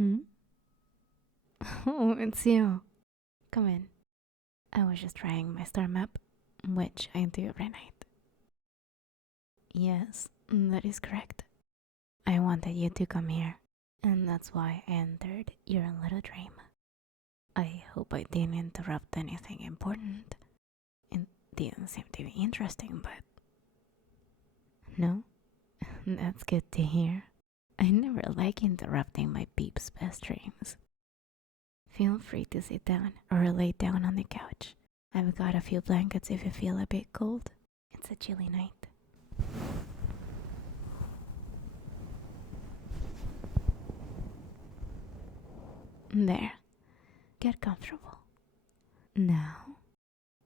Hmm? Oh, it's you. Come in. I was just trying my star map, which I do every night. Yes, that is correct. I wanted you to come here, and that's why I entered your little dream. I hope I didn't interrupt anything important. It didn't seem to be interesting, but... No? That's good to hear. I never like interrupting my peeps' best dreams. Feel free to sit down or lay down on the couch. I've got a few blankets if you feel a bit cold. It's a chilly night. There. Get comfortable. Now,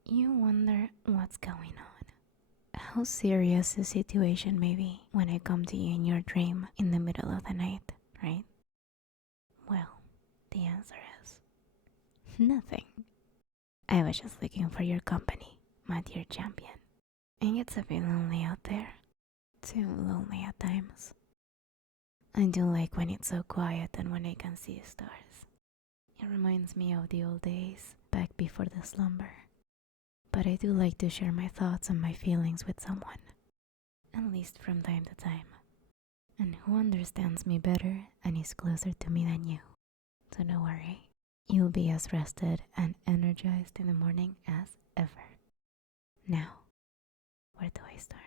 you wonder what's going on. How serious the situation may be when I come to you in your dream in the middle of the night, right? Well, the answer is nothing. I was just looking for your company, my dear champion. It gets a bit lonely out there. Too lonely at times. I do like when it's so quiet and when I can see stars. It reminds me of the old days, back before the slumber. But I do like to share my thoughts and my feelings with someone, at least from time to time, and who understands me better and is closer to me than you. So don't worry, you'll be as rested and energized in the morning as ever. Now, where do I start?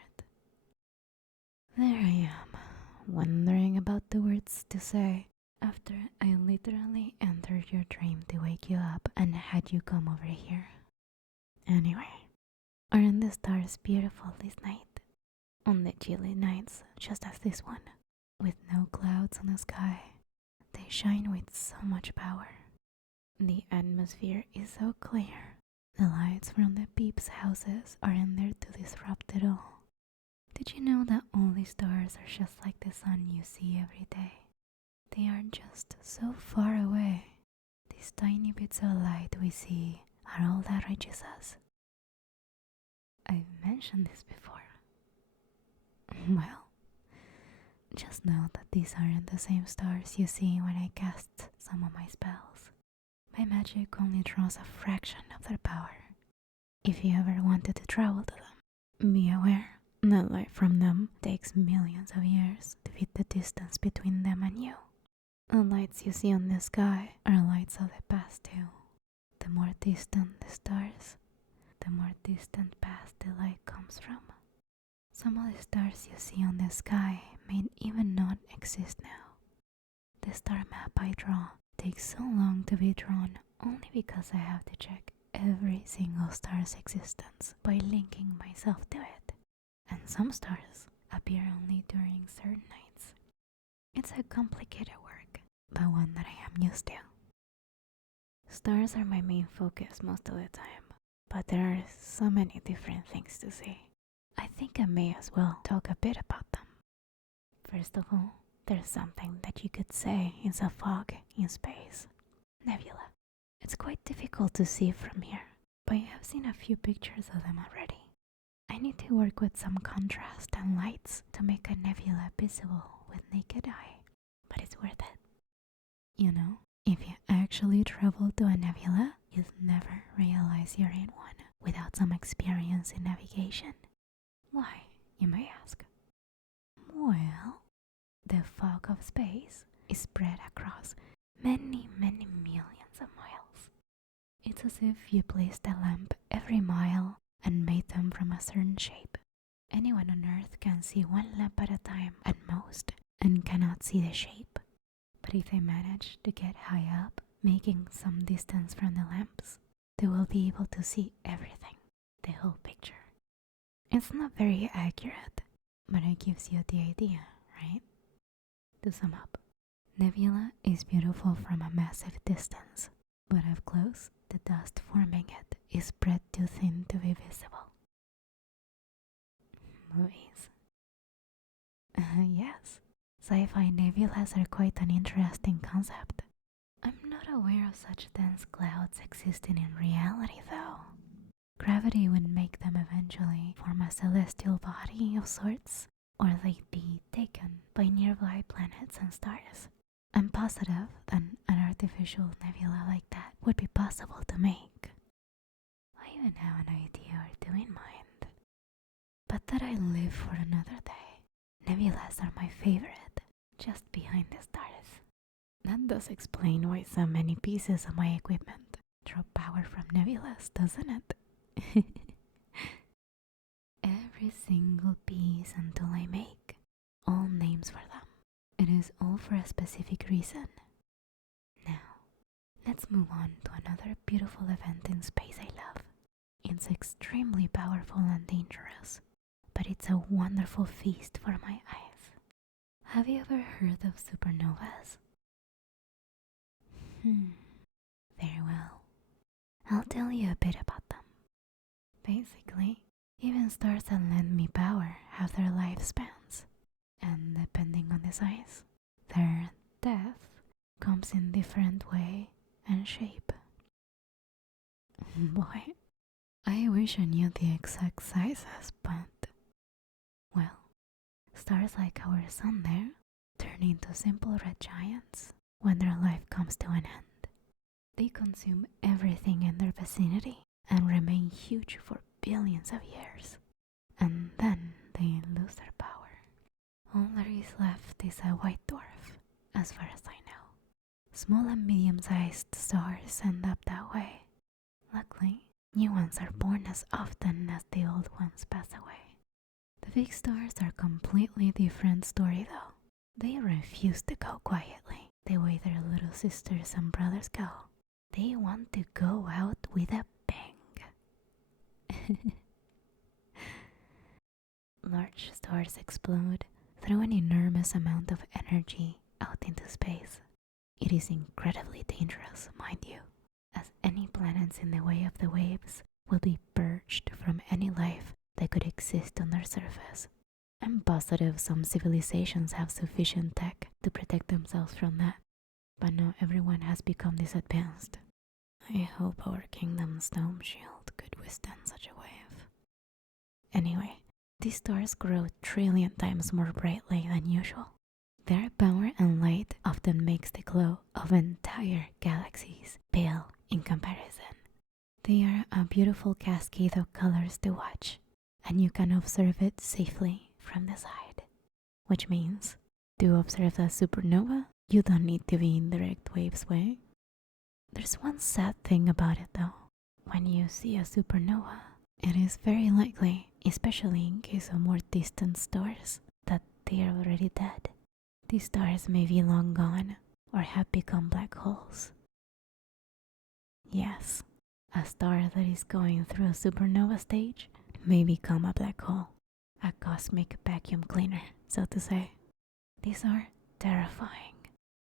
There I am, wondering about the words to say after I literally entered your dream to wake you up and had you come over here. Anyway, aren't the stars beautiful this night? On the chilly nights, just as this one, with no clouds on the sky, they shine with so much power. The atmosphere is so clear. The lights from the peeps' houses aren't there to disrupt it all. Did you know that all the stars are just like the sun you see every day? They are just so far away. These tiny bits of light we see are all that reaches us. I've mentioned this before. Well, just know that these aren't the same stars you see when I cast some of my spells. My magic only draws a fraction of their power. If you ever wanted to travel to them, be aware that light from them takes millions of years to fit the distance between them and you. The lights you see on the sky are lights of the past too. The more distant the stars, the more distant past the light comes from. Some of the stars you see on the sky may even not exist now. The star map I draw takes so long to be drawn only because I have to check every single star's existence by linking myself to it. And some stars appear only during certain nights. It's a complicated work, but one that I am used to. Stars are my main focus most of the time, but there are so many different things to see. I think I may as well talk a bit about them. First of all, there's something that you could say is a fog in space. Nebula. It's quite difficult to see from here, but I have seen a few pictures of them already. I need to work with some contrast and lights to make a nebula visible with naked eye, but it's worth it. You know, if you actually travel to a nebula, you'll never realize you're in one without some experience in navigation. Why, you may ask? Well, the fog of space is spread across many, many millions of miles. It's as if you placed a lamp every mile and made them from a certain shape. Anyone on Earth can see one lamp at a time at most and cannot see the shape. But if they manage to get high up, making some distance from the lamps, they will be able to see everything, the whole picture. It's not very accurate, but it gives you the idea, right? To sum up, nebula is beautiful from a massive distance, but up close, the dust forming it is spread too thin to be visible. Movies. Yes, sci-fi nebulas are quite an interesting concept. I'm not aware of such dense clouds existing in reality though. Gravity would make them eventually form a celestial body of sorts, or they'd be taken by nearby planets and stars. I'm positive that an artificial nebula like that would be possible to make. I even have an idea or two in mind, but that I live for another day. Nebulas are my favorite, just behind the stars. That does explain why so many pieces of my equipment draw power from nebulas, doesn't it? Every single piece and tool I make, all names for them. It is all for a specific reason. Now, let's move on to another beautiful event in space I love. It's extremely powerful and dangerous, but it's a wonderful feast for my eyes. Have you ever heard of supernovas? Very well. I'll tell you a bit about them. Basically, even stars that lend me power have their lifespans, and depending on the size, their death comes in different way and shape. Boy, I wish I knew the exact sizes, but, well, stars like our sun there turn into simple red giants when their life comes to an end. They consume everything in their vicinity and remain huge for billions of years, and then they lose their power. All that is left is a white dwarf, as far as I know. Small and medium-sized stars end up that way. Luckily, new ones are born as often as the old ones pass away. The big stars are a completely different story though. They refuse to go quietly the way their little sisters and brothers go. They want to go out with a bang. Large stars explode, throw an enormous amount of energy out into space. It is incredibly dangerous, mind you, as any planets in the way of the waves will be purged from any life that could exist on their surface. I'm positive some civilizations have sufficient tech to protect themselves from that, but not everyone has become this advanced. I hope our kingdom's dome shield could withstand such a wave. Anyway, these stars grow trillion times more brightly than usual. Their power and light often makes the glow of entire galaxies pale in comparison. They are a beautiful cascade of colors to watch, and you can observe it safely from the side. Which means, to observe a supernova, you don't need to be in direct wave's way. There's one sad thing about it though. When you see a supernova, it is very likely, especially in case of more distant stars, that they are already dead. These stars may be long gone or have become black holes. Yes, a star that is going through a supernova stage may become a black hole, a cosmic vacuum cleaner, so to say. These are terrifying,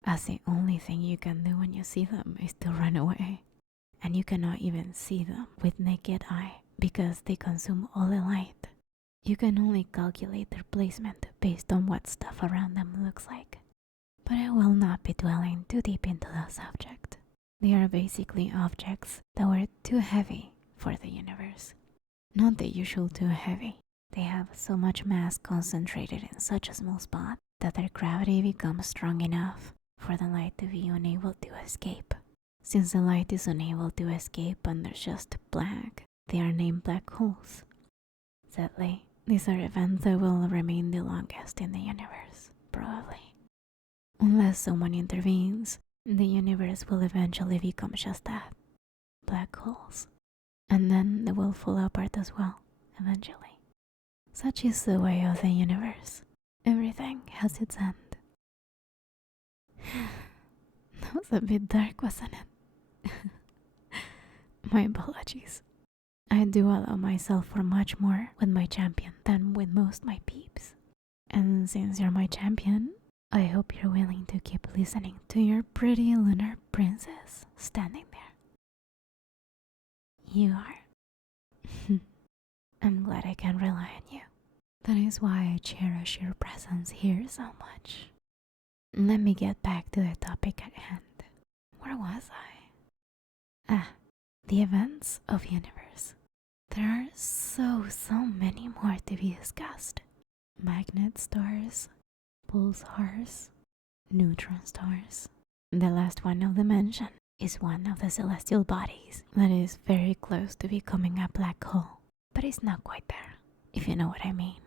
as the only thing you can do when you see them is to run away, and you cannot even see them with naked eye because they consume all the light. You can only calculate their placement based on what stuff around them looks like. But I will not be dwelling too deep into the subject. They are basically objects that were too heavy for the universe. Not the usual too heavy. They have so much mass concentrated in such a small spot that their gravity becomes strong enough for the light to be unable to escape. Since the light is unable to escape and there's just blank, they are named black holes. Sadly, these are events that will remain the longest in the universe, probably. Unless someone intervenes, the universe will eventually become just that, black holes. And then they will fall apart as well, eventually. Such is the way of the universe. Everything has its end. That was a bit dark, wasn't it? My apologies. I do allow myself for much more with my champion than with most my peeps. And since you're my champion, I hope you're willing to keep listening to your pretty lunar princess standing there. You are. I'm glad I can rely on you. That is why I cherish your presence here so much. Let me get back to the topic at hand. Where was I? The events of universe. There are so many more to be discussed. Magnet stars, pulsars, neutron stars. The last one of the mention is one of the celestial bodies that is very close to becoming a black hole, but it's not quite there, if you know what I mean.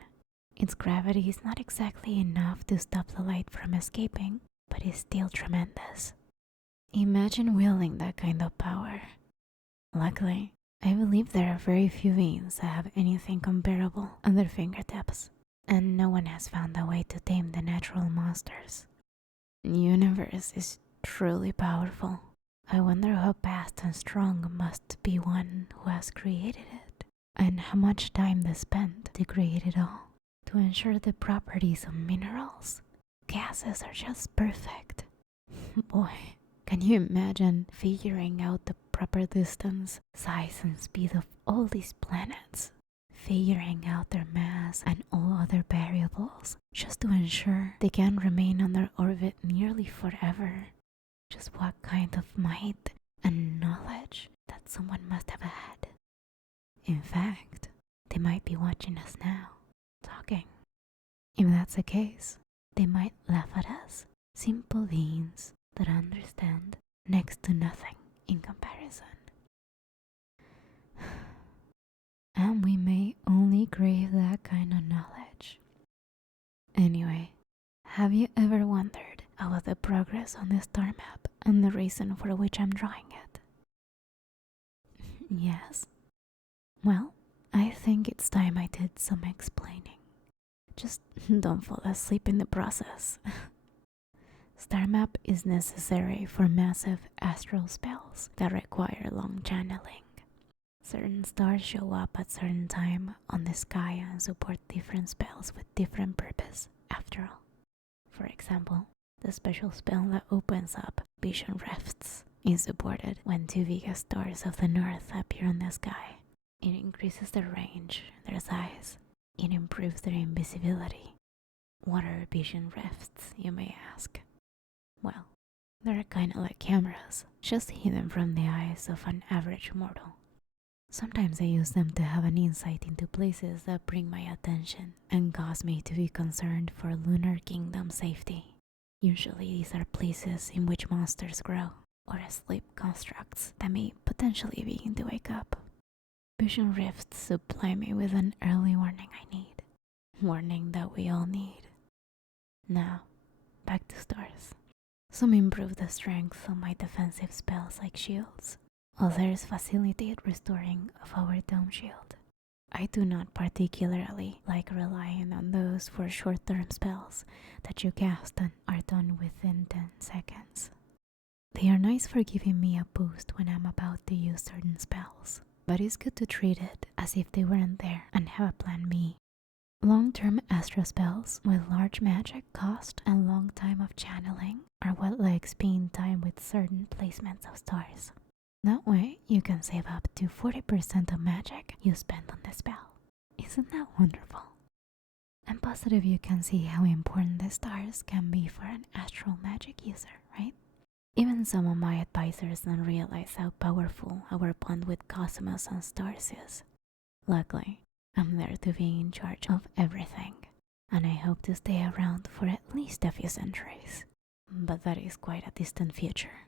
Its gravity is not exactly enough to stop the light from escaping, but it's still tremendous. Imagine wielding that kind of power. Luckily, I believe there are very few beings that have anything comparable on their fingertips, and no one has found a way to tame the natural monsters. The universe is truly powerful. I wonder how vast and strong must be one who has created it, and how much time they spent to create it all, to ensure the properties of minerals, gases are just perfect. Boy, can you imagine figuring out the proper distance, size, and speed of all these planets? Figuring out their mass and all other variables just to ensure they can remain on their orbit nearly forever. Just what kind of might and knowledge that someone must have had. In fact, they might be watching us now, talking. If that's the case, they might laugh at us, simple beings that understand next to nothing in comparison. And we may only crave that kind of knowledge. Anyway, have you ever wondered about the progress on the star map and the reason for which I'm drawing it? Yes? Well, I think it's time I did some explaining. Just don't fall asleep in the process. Star map is necessary for massive astral spells that require long channeling. Certain stars show up at certain time on the sky and support different spells with different purpose, after all. For example, the special spell that opens up vision rifts is supported when two biggest stars of the north appear on the sky. It increases their range, their size. It improves their invisibility. What are vision rifts, you may ask? Well, they're kinda like cameras, just hidden from the eyes of an average mortal. Sometimes I use them to have an insight into places that bring my attention and cause me to be concerned for Lunar Kingdom safety. Usually these are places in which monsters grow, or sleep constructs that may potentially begin to wake up. Vision rifts supply me with an early warning I need. Warning that we all need. Now, back to stars. Some improve the strength of my defensive spells like shields. Others facilitate restoring of our dome shield. I do not particularly like relying on those for short-term spells that you cast and are done within 10 seconds. They are nice for giving me a boost when I'm about to use certain spells, but it's good to treat it as if they weren't there and have a plan B. Long-term astral spells with large magic cost and long time of channeling are what likes being timed with certain placements of stars. That way, you can save up to 40% of magic you spend on the spell. Isn't that wonderful? I'm positive you can see how important the stars can be for an astral magic user, right? Even some of my advisors don't realize how powerful our bond with cosmos and stars is. Luckily, I'm there to be in charge of everything, and I hope to stay around for at least a few centuries. But that is quite a distant future.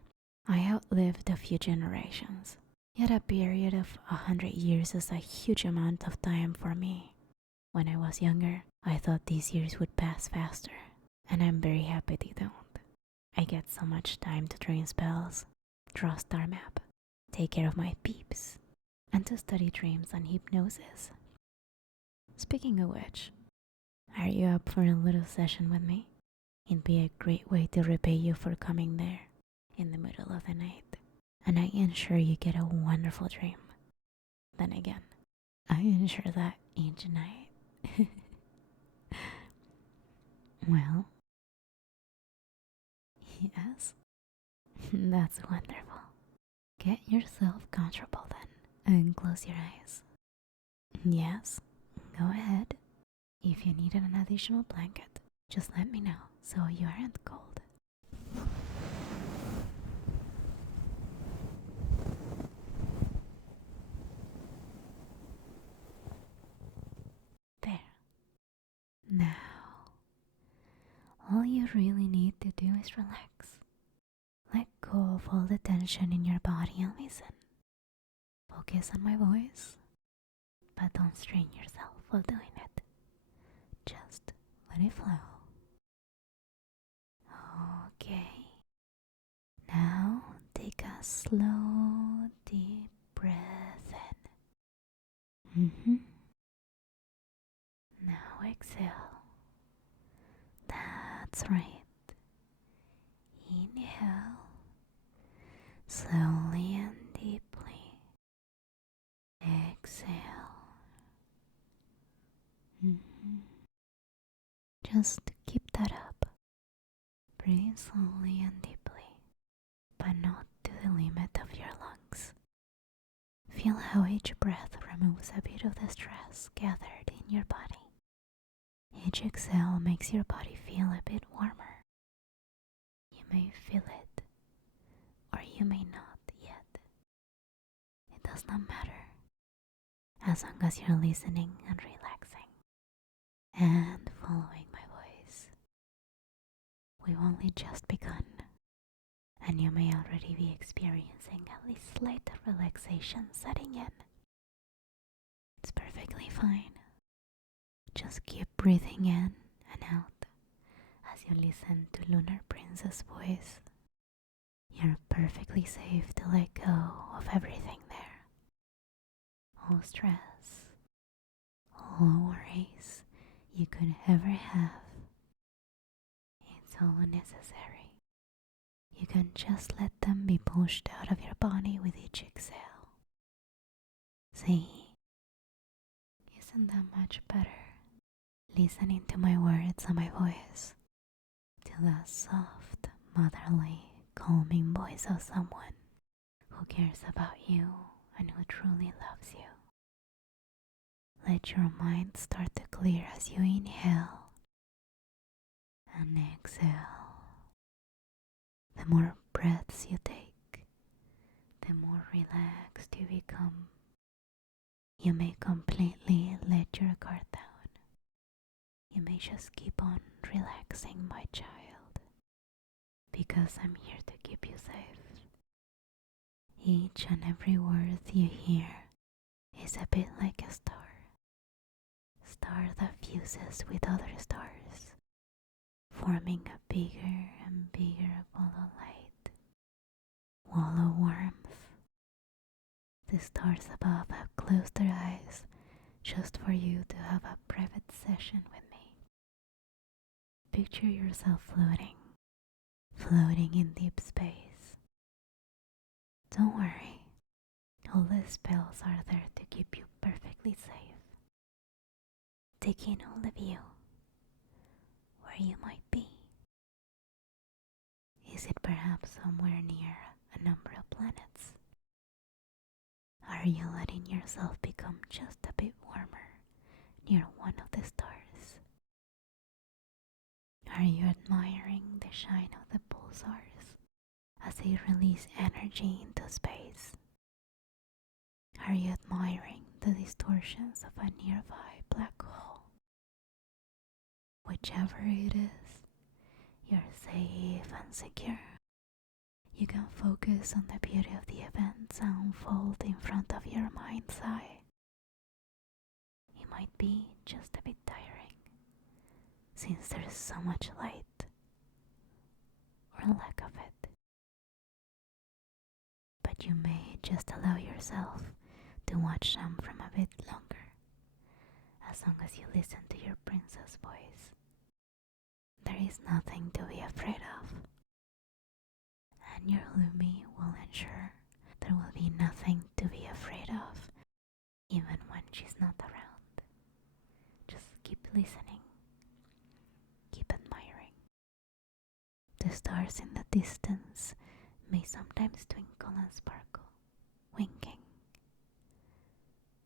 I outlived a few generations, yet a period of 100 years is a huge amount of time for me. When I was younger, I thought these years would pass faster, and I'm very happy they don't. I get so much time to train spells, draw star map, take care of my peeps, and to study dreams and hypnosis. Speaking of which, are you up for a little session with me? It'd be a great way to repay you for coming there in the middle of the night, and I ensure you get a wonderful dream. Then again, I ensure that each night. Well, yes, that's wonderful. Get yourself comfortable then, and close your eyes. Yes, go ahead. If you need an additional blanket, just let me know so you aren't cold. There. Now, all you really need to do is relax. Let go of all the tension in your body and listen. Focus on my voice, but don't strain yourself while doing it. Just let it flow. Okay. Now take a slow, deep breath in. Now exhale. That's right. Inhale slowly and deeply. Exhale. Just keep that up. Breathe slowly and deeply, but not to the limit of your lungs. Feel how each breath removes a bit of the stress gathered in your body. Each exhale makes your body feel a bit warmer. You may feel it, or you may not yet. It does not matter, as long as you're listening and relaxing, and following my voice. We've only just begun, and you may already be experiencing at least slight relaxation setting in. It's perfectly fine. Just keep breathing in and out as you listen to Lunar Princess' voice. You're perfectly safe to let go of everything there. All stress, all worries you could ever have. It's all unnecessary. You can just let them be pushed out of your body with each exhale. See? Isn't that much better? Listening to my words and my voice, to that soft, motherly, calming voice of someone who cares about you and who truly loves you. Let your mind start to clear as you inhale and exhale. The more breaths you take, the more relaxed you become. You may completely let your guard down. You may just keep on relaxing, my child, because I'm here to keep you safe. Each and every word you hear is a bit like a star that fuses with other stars, forming a bigger and bigger ball of light, wall of warmth. The stars above have closed their eyes just for you to have a private session with me. Picture yourself floating in deep space. Don't worry, all the spells are there to keep you perfectly safe. Take in all the view, where you might be. Is it perhaps somewhere near a number of planets? Are you letting yourself become just a bit warmer near one of the stars? Are you admiring the shine of the pulsars as they release energy into space? Are you admiring the distortions of a nearby black hole? Whichever it is, you're safe and secure. You can focus on the beauty of the events unfold in front of your mind's eye. It might be just a bit tiring, since there's so much light, or lack of it. But you may just allow yourself to watch them from a bit longer, as long as you listen to your princess voice. There is nothing to be afraid of, and your Lumi will ensure there will be nothing to be afraid of, even when she's not around. Just keep listening, keep admiring. The stars in the distance may sometimes twinkle and sparkle, winking.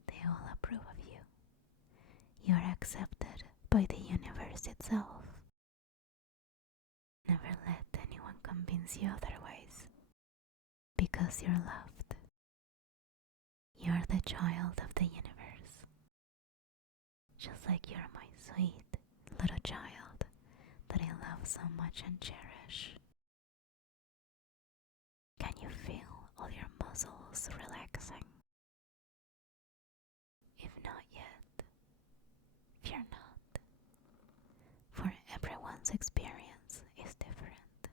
They all approve of you. You are accepted by the universe itself. Never let anyone convince you otherwise, because you're loved. You're the child of the universe, just like you're my sweet little child that I love so much and cherish. Can you feel all your muscles relaxing? If not yet, fear not, for everyone's experience is different.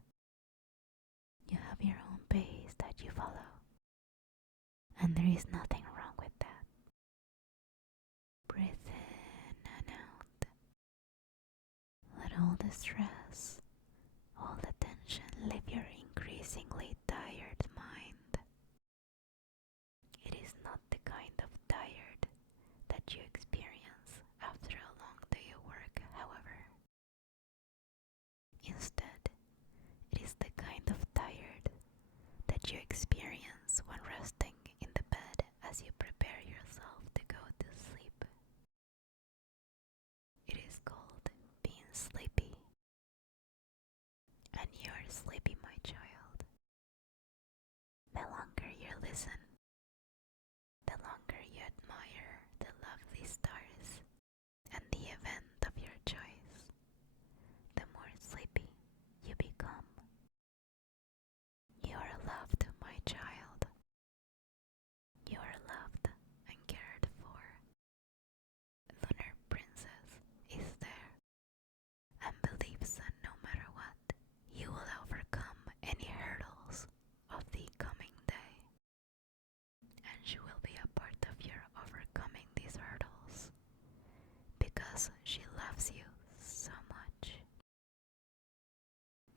You have your own pace that you follow, and there is nothing wrong with that. Breathe in and out. Let all the stress, all the tension leave your increasingly tired mind. It is not the kind of tired that you experience after a long day of work, however. Instead, it is the kind of tired that you experience when resting in the bed as you prepare yourself to go to sleep. It is called being sleepy. And you are sleepy, my child. The longer you listen, the longer you admire the lovely stars and the event of your choice, the more sleepy you become. You are loved, my child. You are loved and cared for. Lunar Princess is there and believes that no matter what, you will overcome any hurdles of the coming day. And she will be a part of your overcoming these hurdles because she loves you so much.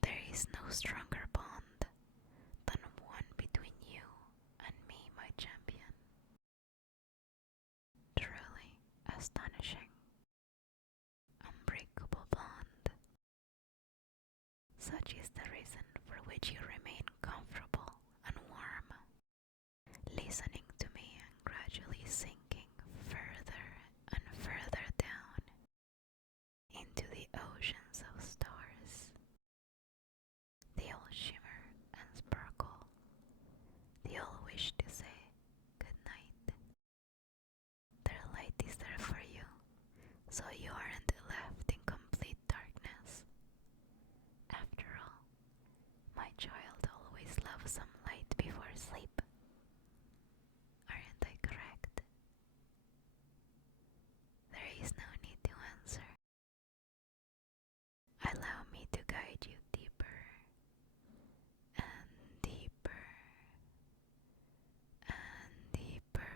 There is no stronger bond than one between you and me, my champion. Truly astonishing, unbreakable bond. Such is the reason for which you remain comfortable and warm, listening to me and gradually sinking further and further down into the oceans of stars. They all shimmer and sparkle. They all wish to say good night. Their light is there for you, so you aren't left in complete darkness. After all, my child always loves some light before sleep. Aren't I correct? There is no need to answer. Allow me to guide you deeper and deeper and deeper.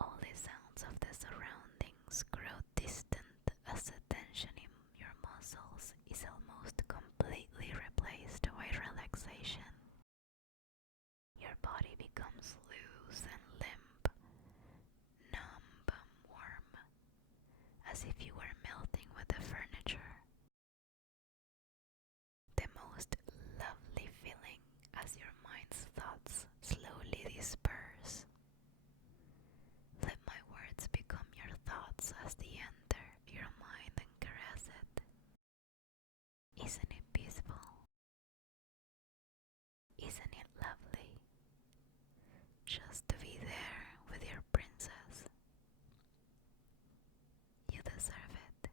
All the sounds of the surroundings grow distant as the tension in your muscles is almost completely replaced by relaxation. Your body becomes loose and limp, numb and warm, as if you were melting with the furniture. The most lovely feeling as your mind's thoughts slowly disperse. Let my words become your thoughts as they enter your mind and caress it. Isn't it peaceful? Isn't it lovely? Just to be there with your princess. You deserve it.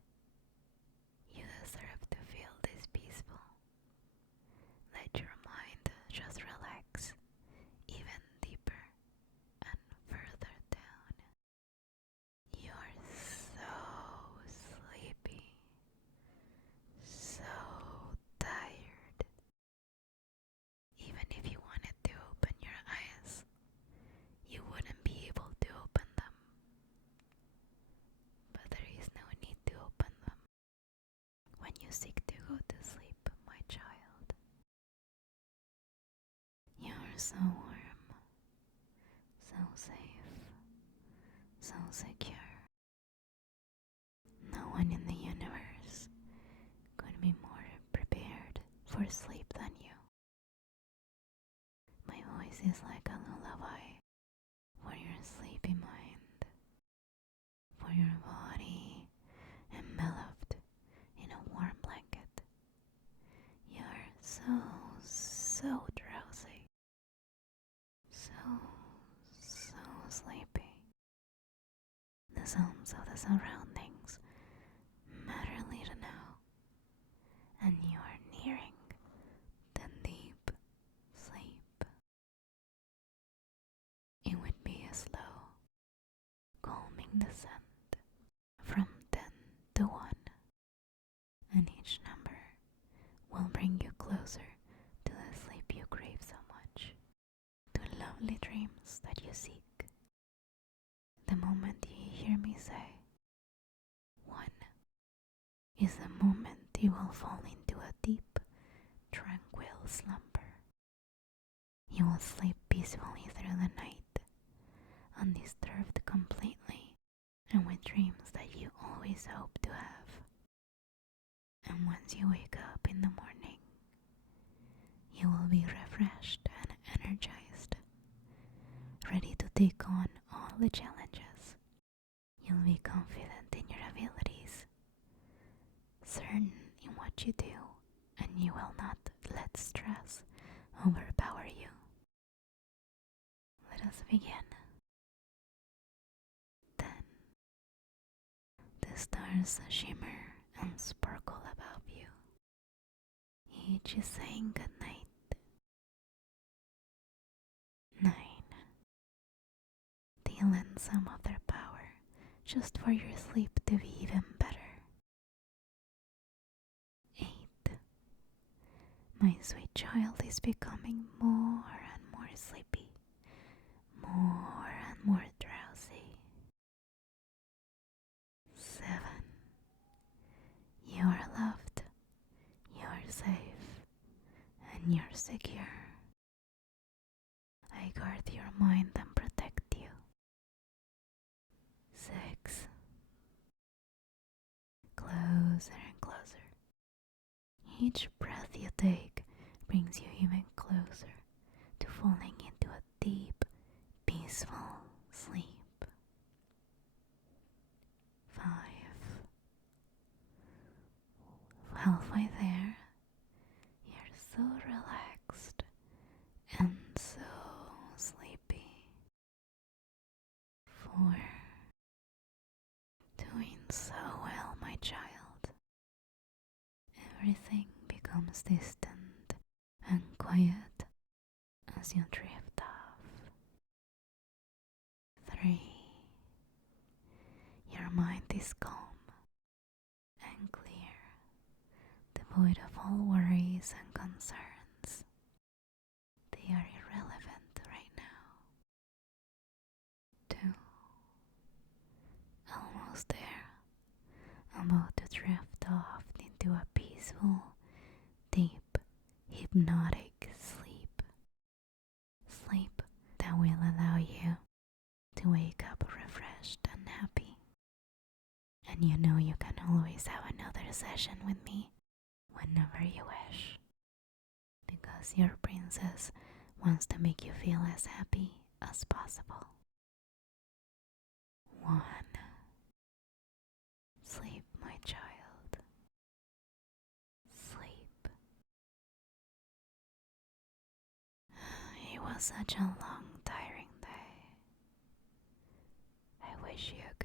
You deserve to feel this peaceful. Let your mind just relax even deeper and further down. You're so sleepy, so tired. Even if you wanted to open your eyes, you wouldn't be able to open them. But there is no need to open them when you seek to go to sleep, my child. You're so warm, so safe, so secure. No one in the universe could be more prepared for sleep than you. My voice is like a lullaby for your sleepy mind, for your body enveloped in a warm blanket. You're so drowsy, so sleepy. The sounds of the surroundings matter little now. descend from 10 to 1, and each number will bring you closer to the sleep you crave so much, to lovely dreams that you seek. The moment you hear me say 1 is the moment you will fall into a deep, tranquil slumber. You will sleep peacefully through the night, undisturbed completely, and with dreams that you always hope to have. And once you wake up in the morning, you will be refreshed and energized, ready to take on all the challenges. You'll be confident in your abilities, certain in what you do, and you will not let stress overpower you. Let us begin. 10. The stars shimmer and sparkle above you. Each is saying good night. 9. They lend some of their power just for your sleep to be even better. 8. My sweet child is becoming more and more sleepy, more and more drowsy. 7. You are loved, you are safe, and you're secure. I guard your mind and protect you. 6. Closer and closer. Each breath you take brings you even closer to falling into a deep, peaceful sleep. 5. Halfway there, you're so relaxed and so sleepy. 4. Doing so well, my child. Everything becomes distant and quiet as you drift off. 3. Your mind is calm and clear, devoid of all worries and concerns. They are irrelevant right now. 2. Almost there, about to drift off into a peaceful, deep, hypnotic sleep. Sleep that will allow you to wake up refreshed and happy. And you know you can always have another session with me whenever you wish. Because your princess wants to make you feel as happy as possible. 1. Sleep, my child. Sleep. It was such a long, tiring day. I wish you a